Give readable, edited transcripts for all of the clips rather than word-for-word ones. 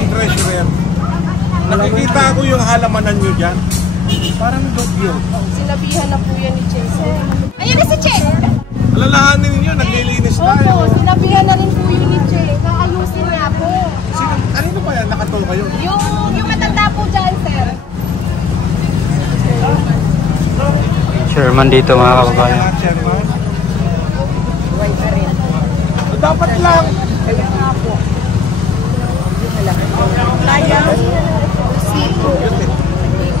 Ma'am Treasurer, nakikita ko yung halamanan nyo dyan. Parang dugyo. Sinabihan na po yan ni Che. Ayun na si Che! Alalahanin ninyo, naglilinis tayo. Opo, sinabihan na rin po yun ni Che. Kaayusin nga po. Ano ba yan? Nakatol kayo? Yung matanda po dyan, sir. Chairman dito mga kababayan. Chairman? Buhay pa rin. Dapat lang. Kaya nga po. Kaya hindi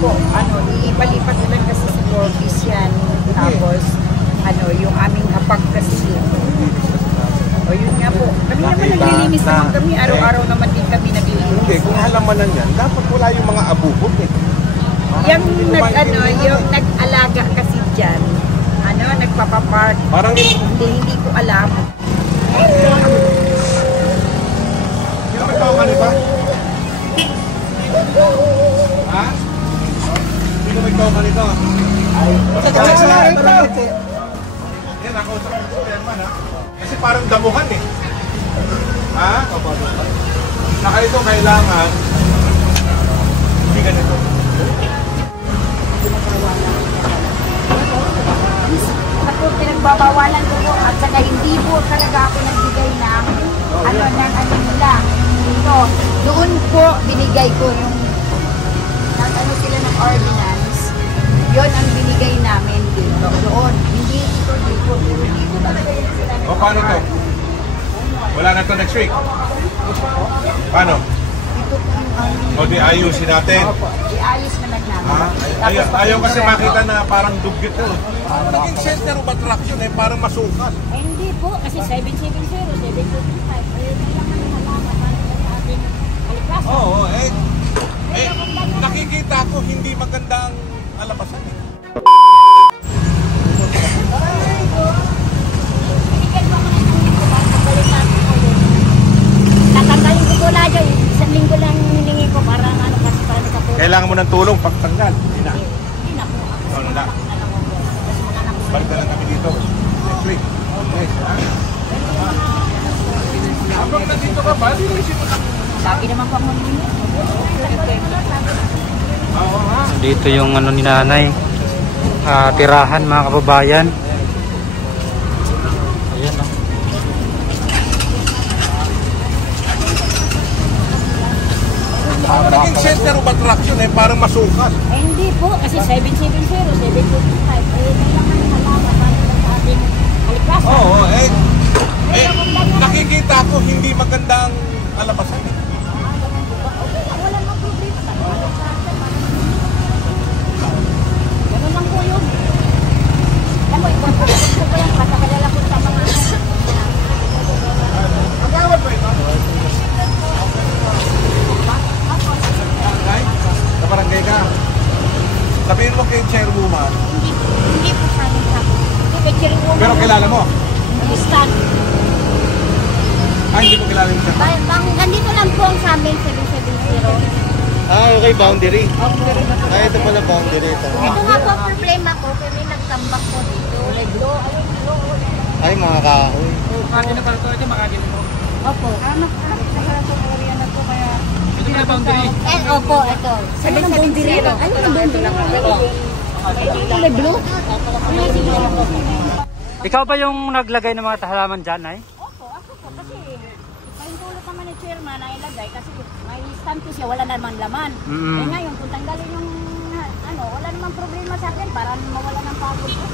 po, ipalipat naman kasi sa Corpus yan. Tapos, yung aming hapag kasi. O yun nga po. Kami naman naglilinis naman kami. Araw-araw naman din kami naglilinis. Hindi, kung halamanan yan, dapat wala yung mga abubot eh. Yung nag-alaga kasi dyan, nagpapapark. Parang hindi ko alam. Sino may tao ka niba? Ha? Sino may tao ka nito? Yan, ako sa chairman ha. Kasi parang damuhan eh. Ha? Saka ito kailangan hindi ganito. Ako pinagbabawalan ko po at saka hindi po talaga ako nagbigay ng nila. Dito, doon po binigay ko yung sila ng ordinance. Yon ang binigay namin dito. Doon. Hindi dito. Dito talaga yung sila ng O paano to? Wala na to next week? Paano? Ito po yung O di ayusin natin. iayos naman namin. Ayaw kasi makita na parang dugyot to. Ano naging center of attraction eh, parang masukas. Hindi po, kasi 770, 725. Ayun lang naman yung halaman para sa ating kalikasan. Oo, nakikita ko hindi magandang alabasan eh. Bigyan mo ako ng linggo ba? Pagkalit natin ko yun. Tatanggalin ko pula dyan. Isang linggo lang hiningi ko para kasi para nakapula. Kailangan mo ng tulong pagtanggal. Hindi na. Hindi na po. Ano na? Balik na lang kami dito. Next week. Yes, ha? Habang nandito ka ba? Dinisin mo na. Sabi naman po mo nyo. Dito yung ni nanay. Tirahan mga kababayan. Ayan o. Ano naging center of attraction eh, parang masukas. Hindi po, kasi 770, 725. Ayun lang naman yung halaman para sa ating kalikasan. Oo, nakikita ko hindi magandang alabasan eh. Wala nang problema. Ganun lang po yun. Alam mo, ipapagod ko yan. Patakadala ko sa mga Magawad ba ito? Sa barangay ka? Sabihin mo kay chairwoman. Hindi po sa amin sa Pero kilala mo? Stan. Hindi mo kilala yung chairwoman. Nandito lang po ang sa amin, 770. Okay, boundary. Opo. Ito pala boundary ito. Ito nga po ang problema ko, pero may nagtambak po dito. Ay, mga kahoy. Makagin na pala ito. Ito makagin mo. Opo. Ito na boundary. Opo, ito. 770. Ano ang boundary? Kulay blue? Ikaw ba yung naglagay ng mga halaman dyan, ay? Opo, ako po. Kasi pahintulot naman ni chairman na ilagay kasi may stand ko siya, wala naman laman. Eh ngayon, kung tanggalin yung wala naman problema sa akin para mawala ng pagod ko.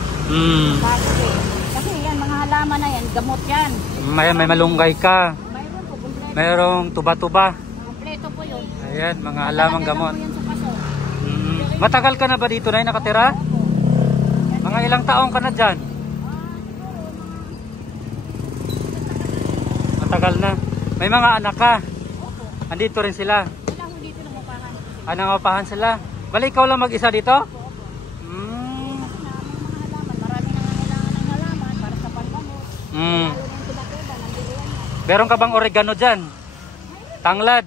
Kasi yan, mga halaman na yan, gamot yan. May malunggay ka. Mayroon po, kompleto. Mayroong tuba-tuba. Kompleto po yun. Ayan, mga halamang gamot. Yan sa paso. Matagal ka na ba dito na nakatira? Mga ilang taong ka na dyan? Matagal na. May mga anak ka? Andito rin sila? Sila ho dito nangupahan. Nangupahan sila? Bali ikaw lang mag-isa dito? Marami nangangailangan ng halaman para sa panggamot. Lalo na yung tuba-tuba, nandiyan yan. Meron ka bang oregano dyan? Tanglad?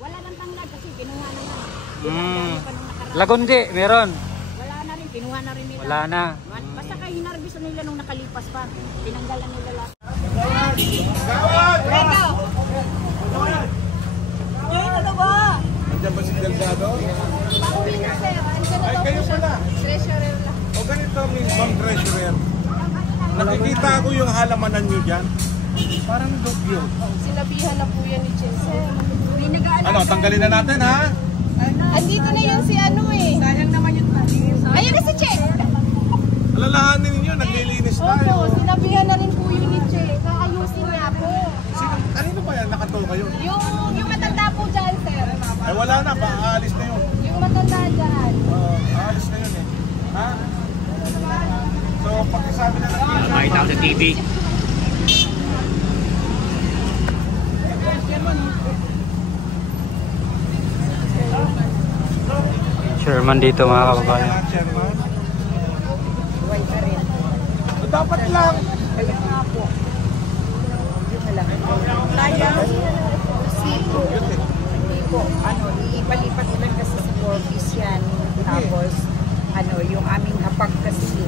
Wala lang tanglad kasi kinuha naman. Lagundi, meron? Wala na rin, kinuha na rin nila. Wala na. Basta kay hinarbis nila nung nakalipas pa. Tinanggalan nila lahat. empleyado? Pauwi na sir. Ay, kayo pala. Treasurer lang. O ganito, Ma'am Treasurer. Nakikita ko yung halamanan nyo dyan. Parang dubyo. Sinabihan na po yan ni Chelsea. May nag-aalala. Ano, tanggalin na natin ha? Andito na yan si ano eh. Sayang naman yung Ayun na si Che. Alalahanin ninyo, naglilinis Opo, tayo. sinabihan na rin po yun ni Che. Kakayusin niya po. Kanino ba yan? Nakatol kayo? Yung matanda po dyan, sir. Ay wala na, aalis na yun. Yung matanda dyan. Aalis na yun eh. Ha? So, pakisabi na lang. Makita ko sa TV. Chairman dito mga kababayan. Chairman. Buhay ka rin. Dapat lang. Kaya nga po. Yun na lang. Sayang. Sipo. Hindi po. Ano, ipalipat lang kasi sa Corpus yan. Tapos, ano, yung aming hapag kasi.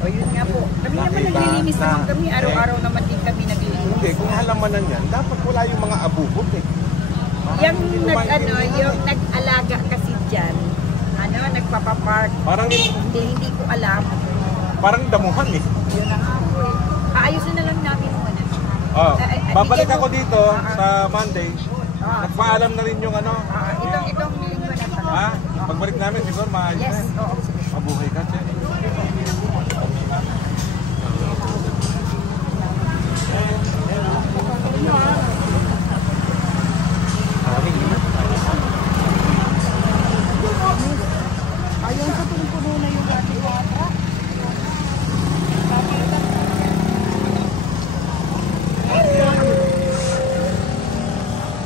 O yun nga po. Kami naman naglilinis naman kami. Araw-araw naman din kami naglilinis. Hindi, kung halamanan yan, dapat wala yung mga abubot eh. Yung nag-alaga kasi dyan, ano, nagpapapark. Parang, Hindi ko alam. parang damuhan eh. Yun na nga po eh. Aayusin na lang natin muna. Oh, babalik bigyan ako mo. dito sa Monday. Nagpaalam na rin yung ano. Itong linggo na pala. Ha? Pagbalik namin siguro maayos Yes, na. oo. Mabuhay ka, Che. Ayun sa puno na yung ating watra.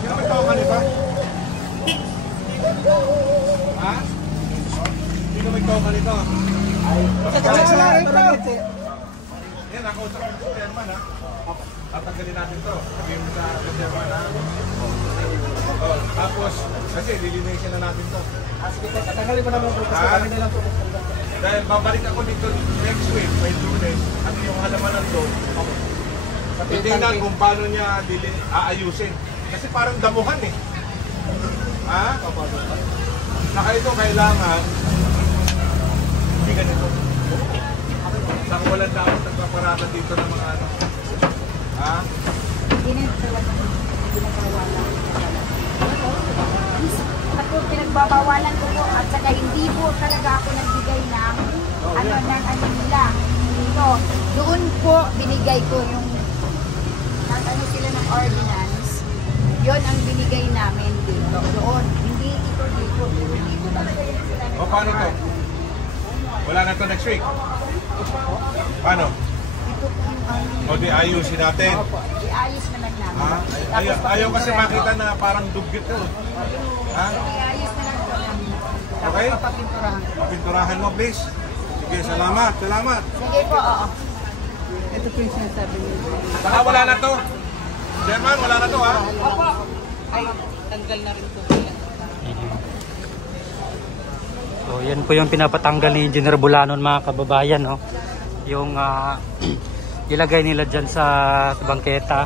Sino may tao kanito? Ha? Sino may tao kanito? Yan, nakausap ko sa chairman ha. Tatanggalin natin to. Sabihin mo sa chairman ha. Oh, tapos, kasi lilinisin na natin to. Tatanggalin mo naman po kasi kami na lang po. Dahil babalik ako dito next week, may Lunes, at yung halamanan to, titingnan kung paano niya aayusin. Kasi parang damuhan eh. Ha? Saka ito kailangan, hindi ganito. Saka walang dapat nagpaparada dito ng mga ano. Ha? Ako pinagbabawalan ko po at saka hindi po talaga ako nagbigay ng ano nila. Ito, doon po binigay ko yung ano sila ng ordinance. Yon ang binigay namin dito. Doon. Hindi ito dito. Pero dito talaga yan sila. O paano to? Wala na to next week? Paano? Ito po yung ano. O di ayusin natin. Opo, iayos na lang namin. Ha? Ayaw kasi makita na parang dugyot to. Ha? Iayos na lang po namin. Tapos Okay. papapinturahan. Papinturahan mo please. Sige, salamat. Salamat. Sige po, oo. Ito po yung sinasabi niyo. Saka wala na to. Chairman, wala na to ha? Opo. Ay, tanggal na rin po sila. So yan po yung pinapatanggal ni Engineer Bulanon mga kababayan, no? Yung ilagay nila dyan sa bangketa.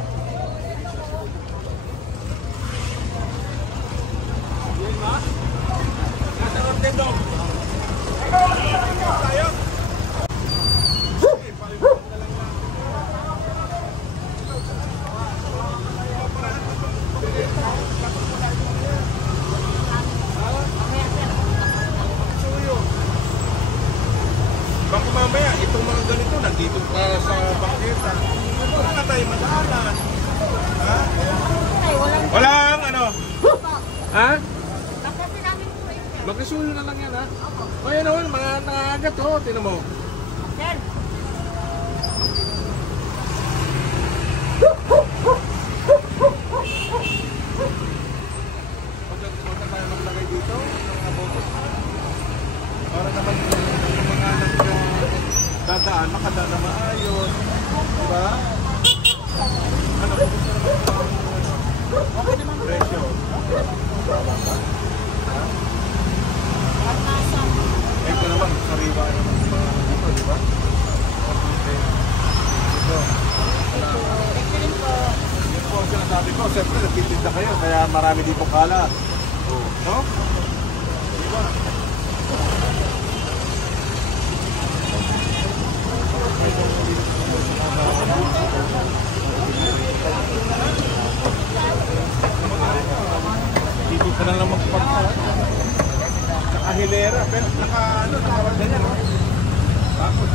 Baka mamaya, itong mga ganito, nandito pa sa bangketa. Wala na tayo madaanan. Ha? Walang ano? Ha? Magkasulo na lang yan ha? O yan o, mga nangagat o, tinan mo. Huwag tayo maglagay dito ng mga boto. Para naman yung mga dadaan, makadaan na maayos. Diba? Ano? Okay naman presyo. Ito naman, sariwa naman dito, di ba? Ito. Yun po ang sinasabi ko. Siyempre, nagtitinda kayo, kaya marami dito kalat. Oh. No? Dito ka na lang magpagkakas. Hilera, pero naka ganyan, no? Tapos,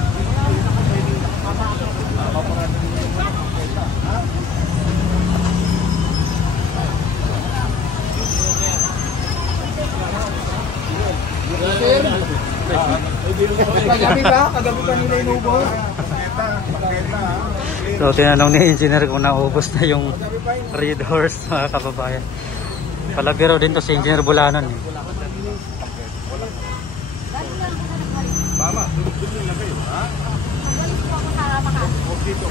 Kagabi ba? Kagabi pa nila inubos? So tinanong ni engineer kung naubos na yung Red Horse mga kababayan. Palabiro din to si Engineer Bulanon eh. Mama, doon na kayo, ha? Magaling po ako sa maka. Huwag dito.